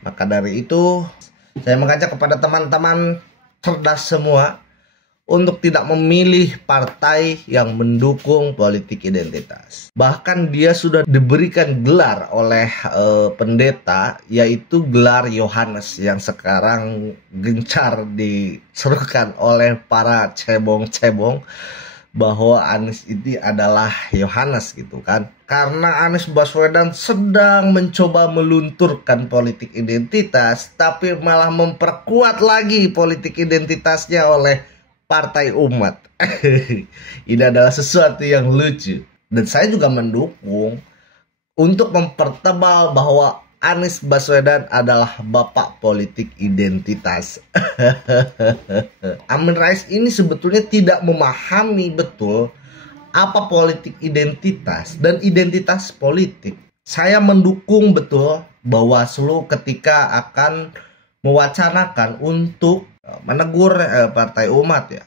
Maka dari itu, saya mengajak kepada teman-teman cerdas semua untuk tidak memilih partai yang mendukung politik identitas. Bahkan dia sudah diberikan gelar oleh pendeta, yaitu gelar Yohanes, yang sekarang gencar diserukan oleh para cebong-cebong bahwa Anies ini adalah Yohanes gitu kan. Karena Anies Baswedan sedang mencoba melunturkan politik identitas, tapi malah memperkuat lagi politik identitasnya oleh Partai Umat. Ini adalah sesuatu yang lucu. Dan saya juga mendukung untuk mempertebal bahwa Anies Baswedan adalah bapak politik identitas. Amin Rais ini sebetulnya tidak memahami betul apa politik identitas dan identitas politik. Saya mendukung betul Bawaslu ketika akan mewacanakan untuk menegur Partai Umat ya.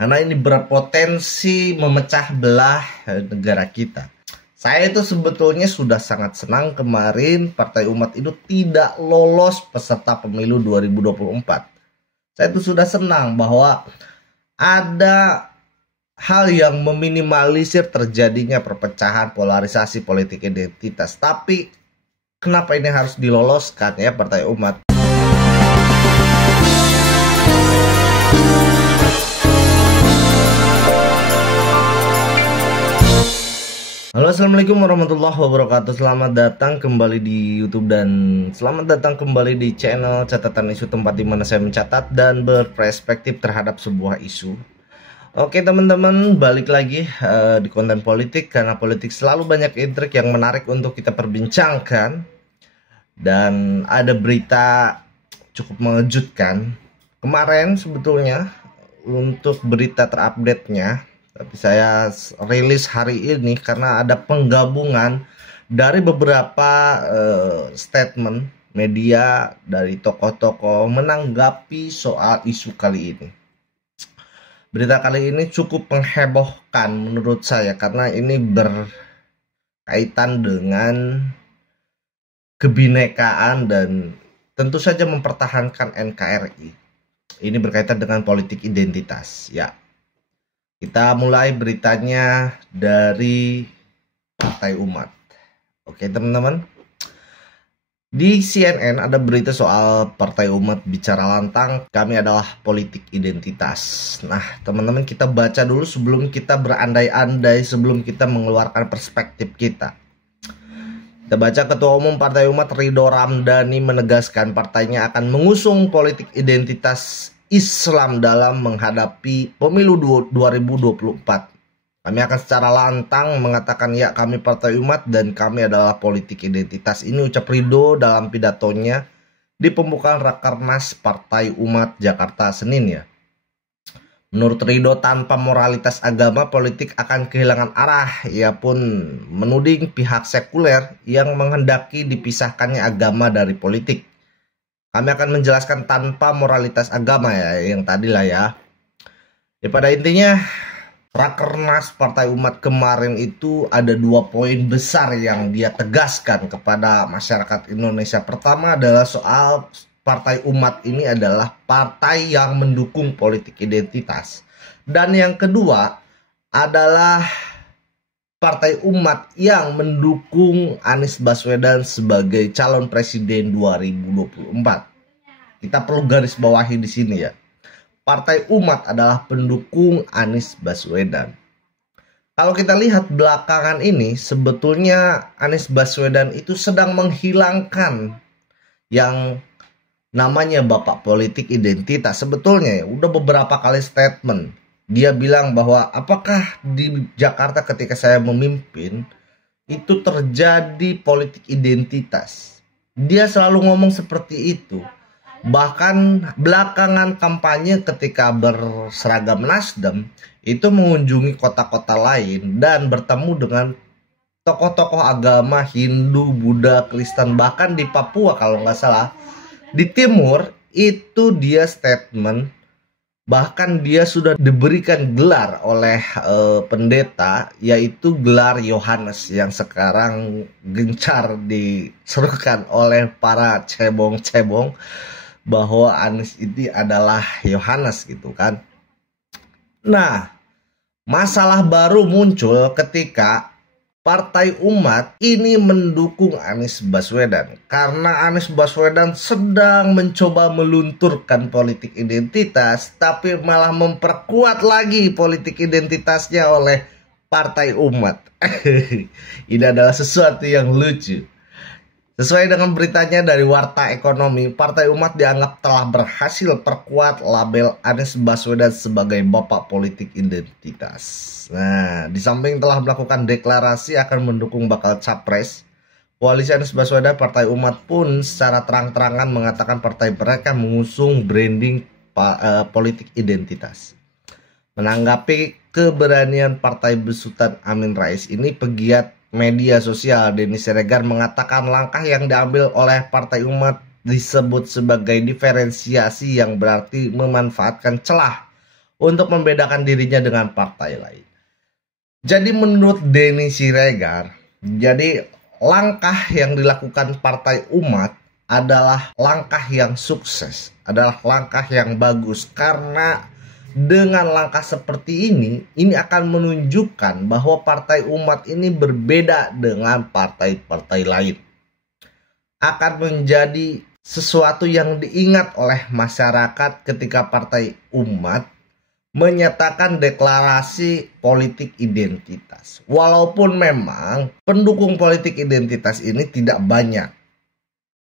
Karena ini berpotensi memecah belah negara kita. Saya itu sebetulnya sudah sangat senang kemarin Partai Umat itu tidak lolos peserta pemilu 2024. Saya itu sudah senang bahwa ada hal yang meminimalisir terjadinya perpecahan polarisasi politik identitas. Tapi kenapa ini harus diloloskan ya Partai Umat? Halo, assalamualaikum warahmatullahi wabarakatuh. Selamat datang kembali di YouTube dan selamat datang kembali di channel catatan isu, tempat di mana saya mencatat dan berperspektif terhadap sebuah isu. Oke teman-teman, balik lagi di konten politik, karena politik selalu banyak intrik yang menarik untuk kita perbincangkan. Dan ada berita cukup mengejutkan kemarin sebetulnya untuk berita terupdate-nya. Tapi saya rilis hari ini karena ada penggabungan dari beberapa statement media dari tokoh-tokoh menanggapi soal isu kali ini. Berita kali ini cukup menghebohkan menurut saya karena ini berkaitan dengan kebinekaan dan tentu saja mempertahankan NKRI. Ini berkaitan dengan politik identitas ya. Kita mulai beritanya dari Partai Umat. Oke teman-teman, di CNN ada berita soal Partai Umat bicara lantang, kami adalah politik identitas. Nah teman-teman, kita baca dulu sebelum kita berandai-andai, sebelum kita mengeluarkan perspektif kita. Kita baca, Ketua Umum Partai Umat Ridho Ramdhani menegaskan partainya akan mengusung politik identitas Islam dalam menghadapi pemilu 2024. Kami akan secara lantang mengatakan ya, kami Partai Umat dan kami adalah politik identitas. Ini ucap Ridho dalam pidatonya di pembukaan Rakernas Partai Umat Jakarta Senin ya. Menurut Ridho, tanpa moralitas agama politik akan kehilangan arah. Ia pun menuding pihak sekuler yang menghendaki dipisahkannya agama dari politik. Kami akan menjelaskan tanpa moralitas agama ya, yang tadi lah ya. Ya pada intinya Rakernas Partai Umat kemarin itu ada 2 poin besar yang dia tegaskan kepada masyarakat Indonesia. Pertama adalah soal Partai Umat ini adalah partai yang mendukung politik identitas. Dan yang kedua adalah Partai Umat yang mendukung Anies Baswedan sebagai calon presiden 2024. Kita perlu garis bawahi di sini ya. Partai Umat adalah pendukung Anies Baswedan. Kalau kita lihat belakangan ini, sebetulnya Anies Baswedan itu sedang menghilangkan yang namanya bapak politik identitas. Sebetulnya ya, udah beberapa kali statement. Dia bilang bahwa apakah di Jakarta ketika saya memimpin itu terjadi politik identitas. Dia selalu ngomong seperti itu. Bahkan belakangan kampanye ketika berseragam Nasdem itu mengunjungi kota-kota lain dan bertemu dengan tokoh-tokoh agama Hindu, Buddha, Kristen, bahkan di Papua kalau nggak salah. Di timur itu dia statement Bahkan dia sudah diberikan gelar oleh pendeta, yaitu gelar Yohanes, yang sekarang gencar diserukan oleh para cebong-cebong bahwa Anies ini adalah Yohanes gitu kan. Nah, masalah baru muncul ketika Partai Umat ini mendukung Anies Baswedan karena Anies Baswedan sedang mencoba melunturkan politik identitas, tapi malah memperkuat lagi politik identitasnya oleh Partai Umat. Ini adalah sesuatu yang lucu. Sesuai dengan beritanya dari Warta Ekonomi, Partai Umat dianggap telah berhasil perkuat label Anies Baswedan sebagai bapak politik identitas. Nah, di samping telah melakukan deklarasi akan mendukung bakal capres, koalisi Anies Baswedan Partai Umat pun secara terang-terangan mengatakan partai mereka mengusung branding politik identitas. Menanggapi keberanian partai besutan Amin Rais ini, pegiat media sosial Denny Siregar mengatakan langkah yang diambil oleh Partai Umat disebut sebagai diferensiasi yang berarti memanfaatkan celah untuk membedakan dirinya dengan partai lain. Jadi menurut Denny Siregar, jadi langkah yang dilakukan Partai Umat adalah langkah yang sukses, adalah langkah yang bagus karena dengan langkah seperti ini akan menunjukkan bahwa Partai Umat ini berbeda dengan partai-partai lain. Akan menjadi sesuatu yang diingat oleh masyarakat ketika Partai Umat menyatakan deklarasi politik identitas. Walaupun memang pendukung politik identitas ini tidak banyak.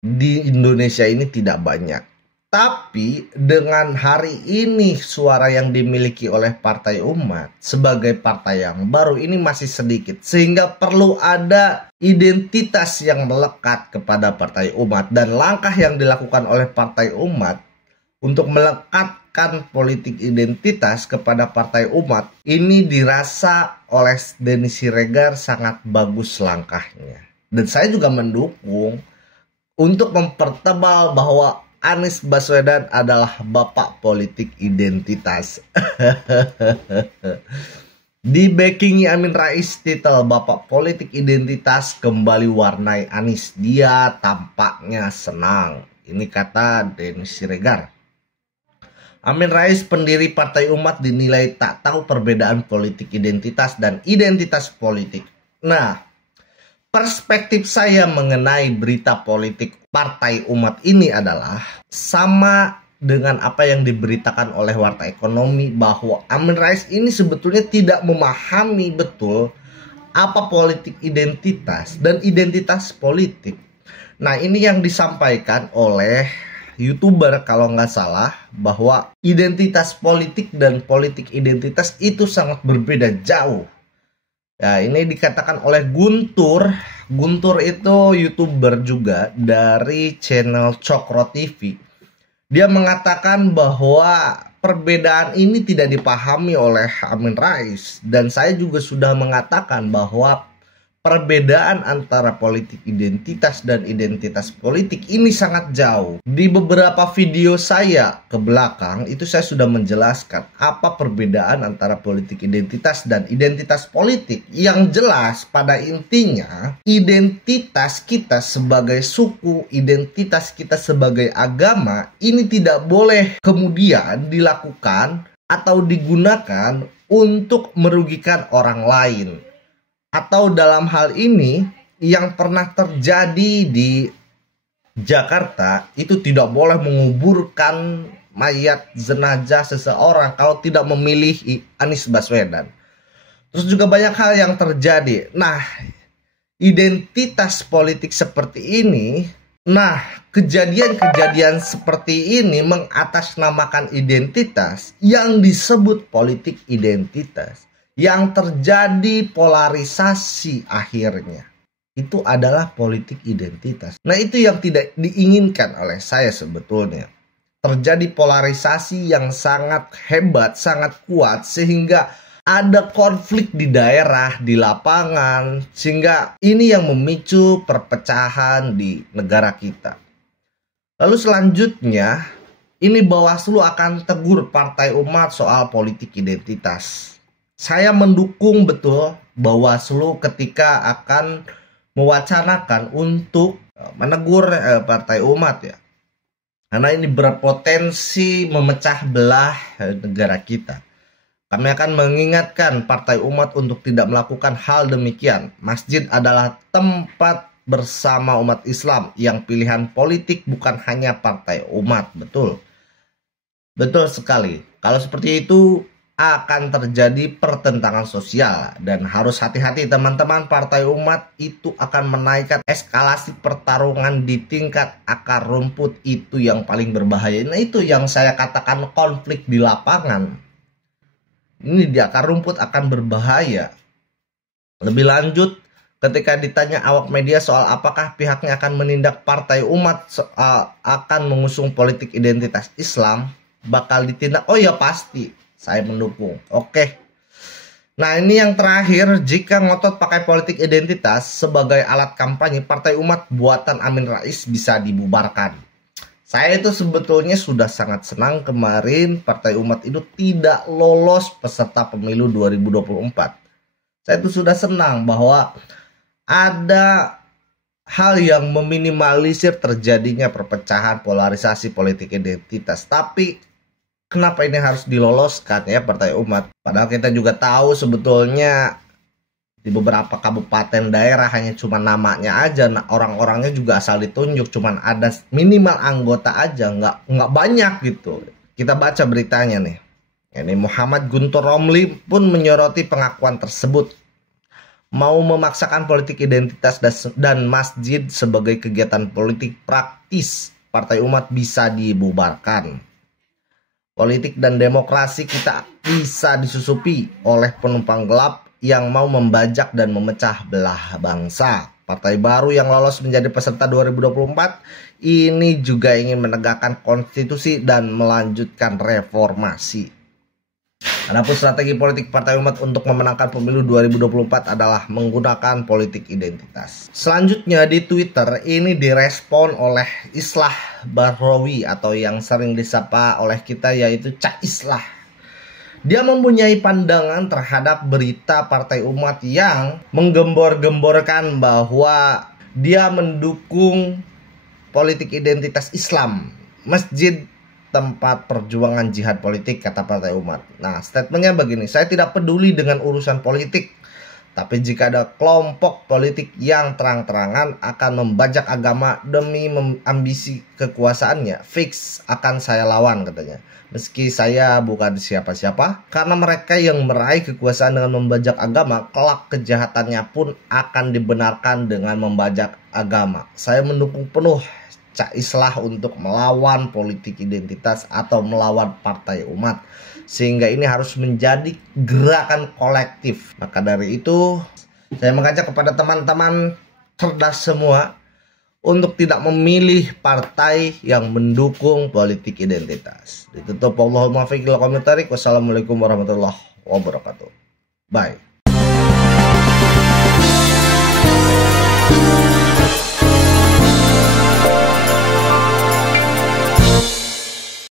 Di Indonesia ini tidak banyak. Tapi dengan hari ini suara yang dimiliki oleh Partai Umat sebagai partai yang baru ini masih sedikit. Sehingga perlu ada identitas yang melekat kepada Partai Umat. Dan langkah yang dilakukan oleh Partai Umat untuk melekatkan politik identitas kepada Partai Umat ini dirasa oleh Denny Siregar sangat bagus langkahnya. Dan saya juga mendukung untuk mempertebal bahwa Anies Baswedan adalah bapak politik identitas. Di backingi Amin Rais, titel bapak politik identitas kembali warnai Anies. Dia tampaknya senang. Ini kata Denny Siregar. Amin Rais, pendiri Partai Umat, dinilai tak tahu perbedaan politik identitas dan identitas politik. Nah, perspektif saya mengenai berita politik Partai Umat ini adalah sama dengan apa yang diberitakan oleh Warta Ekonomi bahwa Amin Rais ini sebetulnya tidak memahami betul apa politik identitas dan identitas politik. Nah, ini yang disampaikan oleh YouTuber kalau nggak salah, bahwa identitas politik dan politik identitas itu sangat berbeda jauh. Ya, ini dikatakan oleh Guntur. Guntur itu YouTuber juga dari channel Cokro TV. Dia mengatakan bahwa perbedaan ini tidak dipahami oleh Amin Rais. Dan saya juga sudah mengatakan bahwa perbedaan antara politik identitas dan identitas politik ini sangat jauh. Di beberapa video saya ke belakang itu saya sudah menjelaskan apa perbedaan antara politik identitas dan identitas politik. Yang jelas pada intinya identitas kita sebagai suku, identitas kita sebagai agama ini tidak boleh kemudian dilakukan atau digunakan untuk merugikan orang lain. Atau dalam hal ini yang pernah terjadi di Jakarta itu tidak boleh menguburkan mayat jenazah seseorang kalau tidak memilih Anies Baswedan. Terus juga banyak hal yang terjadi. Nah, identitas politik seperti ini, nah kejadian-kejadian seperti ini mengatasnamakan identitas yang disebut politik identitas. Yang terjadi polarisasi akhirnya itu adalah politik identitas. Nah, itu yang tidak diinginkan oleh saya sebetulnya. Terjadi polarisasi yang sangat hebat, sangat kuat, sehingga ada konflik di daerah, di lapangan, sehingga ini yang memicu perpecahan di negara kita. Lalu selanjutnya, ini Bawaslu akan tegur Partai Umat soal politik identitas. Saya mendukung betul Bawaslu ketika akan mewacanakan untuk menegur Partai Umat ya. Karena ini berpotensi memecah belah negara kita. Kami akan mengingatkan Partai Umat untuk tidak melakukan hal demikian. Masjid adalah tempat bersama umat Islam yang pilihan politik bukan hanya Partai Umat. Betul. Betul sekali. Kalau seperti itu akan terjadi pertentangan sosial dan harus hati-hati teman-teman. Partai Umat itu akan menaikkan eskalasi pertarungan di tingkat akar rumput, itu yang paling berbahaya. Nah, itu yang saya katakan konflik di lapangan. Ini di akar rumput akan berbahaya. Lebih lanjut, ketika ditanya awak media soal apakah pihaknya akan menindak Partai Umat soal akan mengusung politik identitas Islam, bakal ditindak. Oh ya pasti. Saya mendukung. Oke. Nah, ini yang terakhir, jika ngotot pakai politik identitas sebagai alat kampanye, Partai Umat buatan Amin Rais bisa dibubarkan. Saya itu sebetulnya sudah sangat senang kemarin Partai Umat itu tidak lolos peserta pemilu 2024. Saya itu sudah senang bahwa ada hal yang meminimalisir terjadinya perpecahan polarisasi politik identitas. Tapi kenapa ini harus diloloskan ya Partai Umat? Padahal kita juga tahu sebetulnya di beberapa kabupaten daerah hanya cuma namanya aja, orang-orangnya juga asal ditunjuk, cuman ada minimal anggota aja, nggak banyak gitu. Kita baca beritanya nih. Ini Muhammad Guntur Romli pun menyoroti pengakuan tersebut. Mau memaksakan politik identitas dan masjid sebagai kegiatan politik praktis, Partai Umat bisa dibubarkan. Politik dan demokrasi kita bisa disusupi oleh penumpang gelap yang mau membajak dan memecah belah bangsa. Partai baru yang lolos menjadi peserta 2024 ini juga ingin menegakkan konstitusi dan melanjutkan reformasi. Adapun strategi politik Partai Umat untuk memenangkan pemilu 2024 adalah menggunakan politik identitas. Selanjutnya di Twitter ini direspon oleh Islah Bahrawi atau yang sering disapa oleh kita yaitu Cak Islah. Dia mempunyai pandangan terhadap berita Partai Umat yang menggembor-gemborkan bahwa dia mendukung politik identitas Islam. Masjid tempat perjuangan jihad politik, kata Partai Umat. Nah, statementnya begini, saya tidak peduli dengan urusan politik, tapi jika ada kelompok politik yang terang-terangan akan membajak agama demi ambisi kekuasaannya, fix akan saya lawan, katanya. Meski saya bukan siapa-siapa, karena mereka yang meraih kekuasaan dengan membajak agama, kelak kejahatannya pun akan dibenarkan dengan membajak agama. Saya mendukung penuh Cak Islah untuk melawan politik identitas atau melawan Partai Umat, sehingga ini harus menjadi gerakan kolektif. Maka dari itu saya mengajak kepada teman-teman cerdas semua untuk tidak memilih partai yang mendukung politik identitas. Ditutup. Allahumma fiqil komentari. Wassalamualaikum warahmatullahi wabarakatuh. Bye.